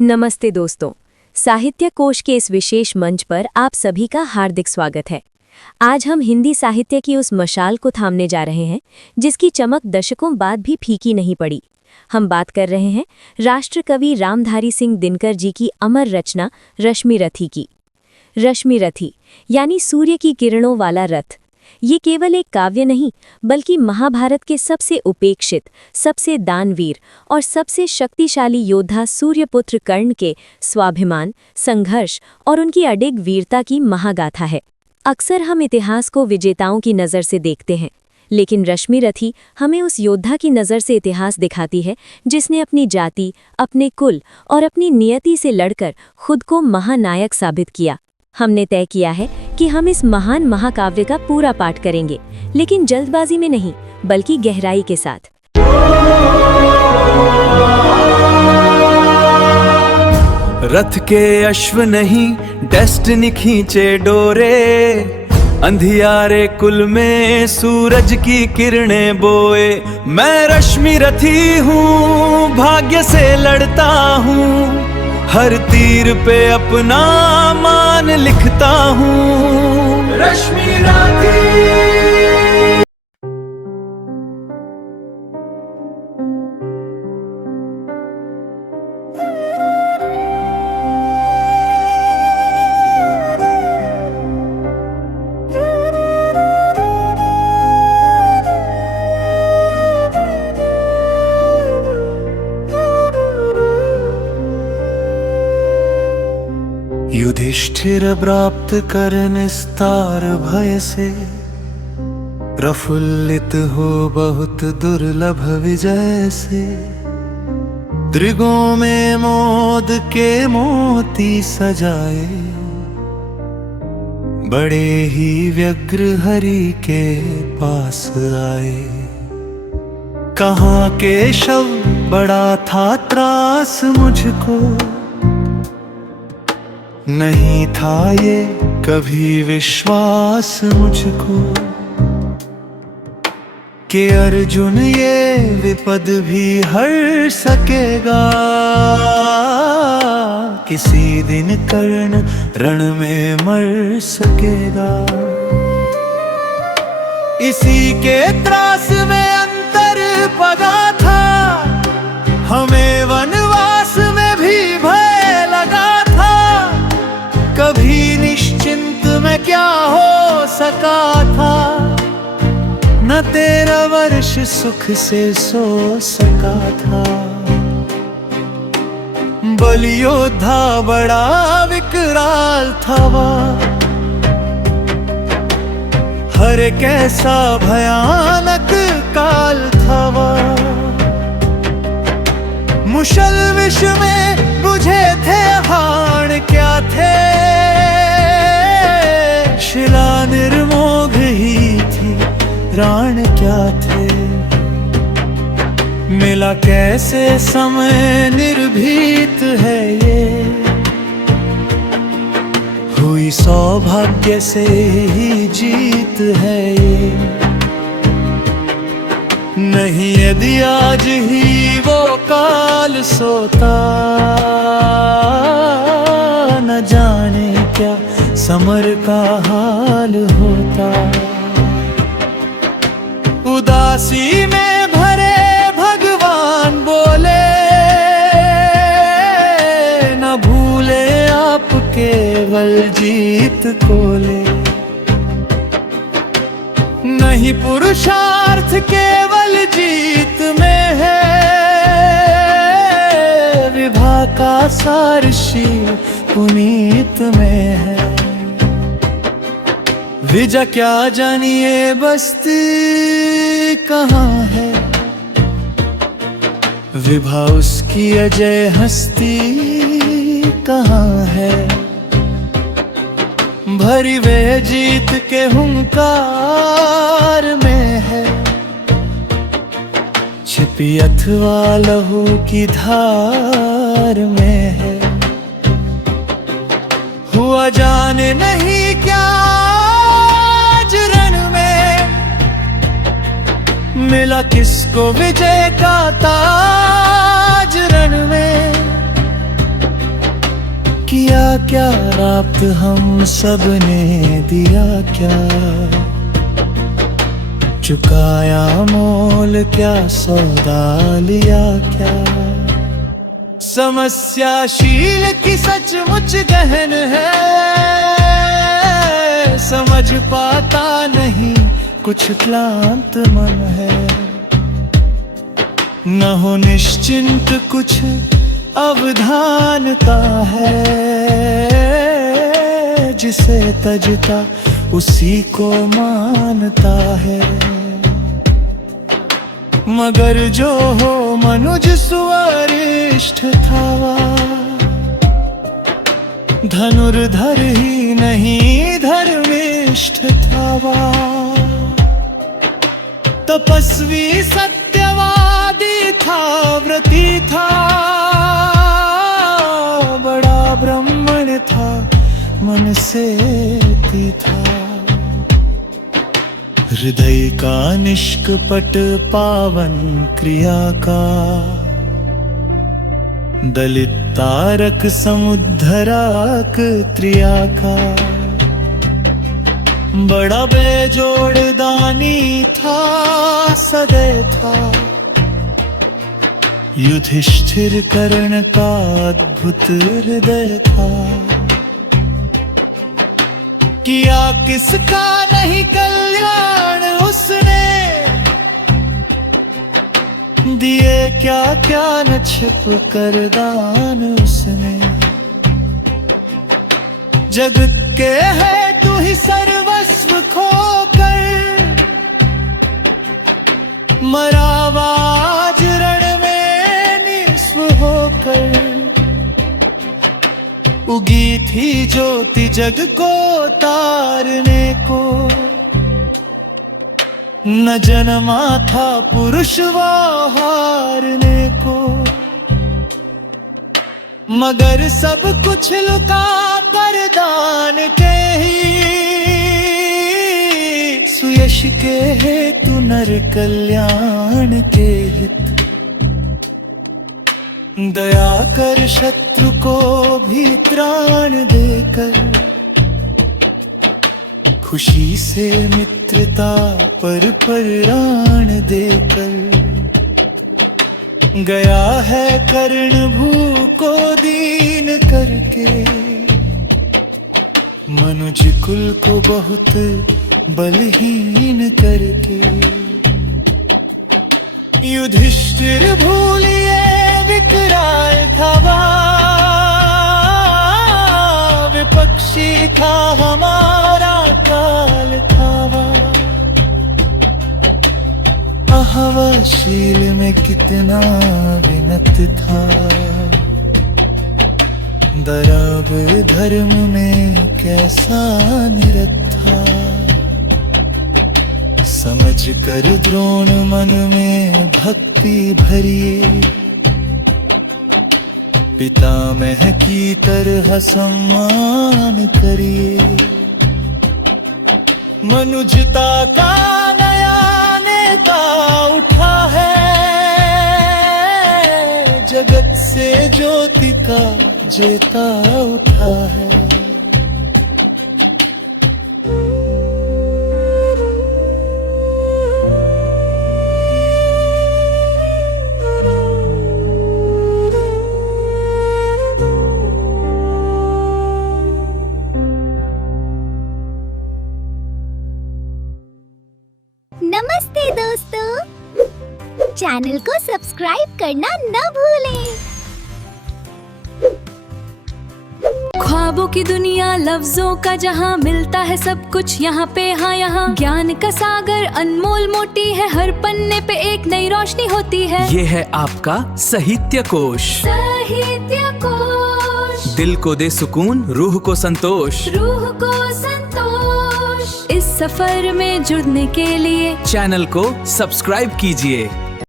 नमस्ते दोस्तों, साहित्य कोश के इस विशेष मंच पर आप सभी का हार्दिक स्वागत है। आज हम हिंदी साहित्य की उस मशाल को थामने जा रहे हैं जिसकी चमक दशकों बाद भी फीकी नहीं पड़ी। हम बात कर रहे हैं राष्ट्र कवि रामधारी सिंह दिनकर जी की अमर रचना रश्मि रथी की। रश्मि रथी यानी सूर्य की किरणों वाला रथ। ये केवल एक काव्य नहीं बल्कि महाभारत के सबसे उपेक्षित, सबसे दानवीर और सबसे शक्तिशाली योद्धा सूर्यपुत्र कर्ण के स्वाभिमान, संघर्ष और उनकी अडिग वीरता की महागाथा है। अक्सर हम इतिहास को विजेताओं की नज़र से देखते हैं, लेकिन रश्मि रथी हमें उस योद्धा की नज़र से इतिहास दिखाती है जिसने अपनी जाति, अपने कुल और अपनी नियति से लड़कर खुद को महानायक साबित किया। हमने तय किया है कि हम इस महान महाकाव्य का पूरा पाठ करेंगे, लेकिन जल्दबाजी में नहीं बल्कि गहराई के साथ। रथ के अश्व नहीं डेस्टिनी खींचे डोरे, अंधियारे कुल में सूरज की किरणें बोए। मैं रश्मि रथी हूँ, भाग्य से लड़ता हूँ, हर तीर पे अपना मान लिखता हूँ। रश्मि रथी। युधिष्ठिर प्राप्त कर निस्तार भय से, प्रफुल्लित हो बहुत दुर्लभ विजय से। त्रिगों में मोद के मोती सजाए, बड़े ही व्यग्र हरि के पास आए। कहाँ केशव बड़ा था त्रास मुझको, नहीं था ये कभी विश्वास मुझको कि अर्जुन ये विपद भी हर सकेगा। किसी दिन कर्ण रण में मर सकेगा। इसी के त्रास में अंतर पगा था, हमें वनवास में भी भय लगा था। कभी निश्चिंत में क्या हो सका था, न 13 वर्ष सुख से सो सका था। बलियोद्धा बड़ा विकराल था वह, हर एक ऐसा भयानक काल था वह। मुशल विष में बुझे थे हाण क्या थे, शिला निर्मोघ ही थी प्राण क्या थे। मिला कैसे समय निर्भीत है ये, हुई सौभाग्य से ही जीत है ये। नहीं यदि आज ही वो काल सोता, न जाने क्या समर का हाल होता। उदासी में भरे भगवान बोले, न भूले आप केवल जीत को ले। नहीं पुरुषार्थ केवल जीत में है, विभा का सारशील पुनीत में है। विजय क्या जानिए बस्ती कहाँ है, विभा उसकी अजय हस्ती कहाँ है। भरी वे जीत के हुंकार में है, छिपी अथवा लहू की धार में है। हुआ जाने नहीं क्या आज रण में, मिला किसको विजय का ताज रण में। किया क्या रात हम सब ने दिया क्या, चुकाया मोल क्या सौदा लिया क्या। समस्याशील की सचमुच गहन है, समझ पाता नहीं कुछ क्लांत मन है। न हो निश्चिंत कुछ अवधानता है, जिसे तजता उसी को मानता है। मगर जो हो मनुज सुवरिष्ठ थावा, धनुर्धर ही नहीं धर्मिष्ठ थावा। तपस्वी सत्यवादी था, व्रती था, बड़ा ब्राह्मण था, मन से ती था। हृदय का निष्कपट पावन क्रिया का, दलित तारक समुद्धरक त्रिया का। बड़ा बेजोड़ दानी था, सदैव था, युधिष्ठिर कर्ण का अद्भुत हृदय था। किया किसका नहीं कल्याण उसने, दिए क्या क्या न छिप कर दान उसने। जगत के है तू ही सर्वस्व खोकर, मरावाज रण में निस्व होकर। उगी थी ज्योति जग को तारने को, न जन्मा था पुरुष वो हारने को। मगर सब कुछ लुका कर दान के ही, सुयश के हेतु नर कल्याण के हित। दया कर शत्रु को भी त्राण देकर, खुशी से मित्रता पर प्राण देकर। गया है कर्ण भू को दीन करके, मनुज कुल को बहुत बलहीन करके। युधिष्ठिर भूलिए विकराल था, विपक्षी था हमारा काल था। अहवाशील में कितना विनत था, दयाब धर्म में कैसा निरत था। समझ कर द्रोण मन में भक्ति भरिए, पितामह की तरह सम्मान करिए। मनुजता का नया नेता उठा है, जगत से ज्योति का जेता उठा है। नमस्ते दोस्तों, चैनल को सब्सक्राइब करना न भूलें। ख्वाबों की दुनिया, लफ्जों का जहां, मिलता है सब कुछ यहाँ पे। हाँ यहाँ ज्ञान का सागर अनमोल मोटी है, हर पन्ने पे एक नई रोशनी होती है। ये है आपका साहित्य कोश। साहित्य कोश दिल को दे सुकून, रूह को संतोष। रूह को संतोष। इस सफर में जुड़ने के लिए चैनल को सब्सक्राइब कीजिए।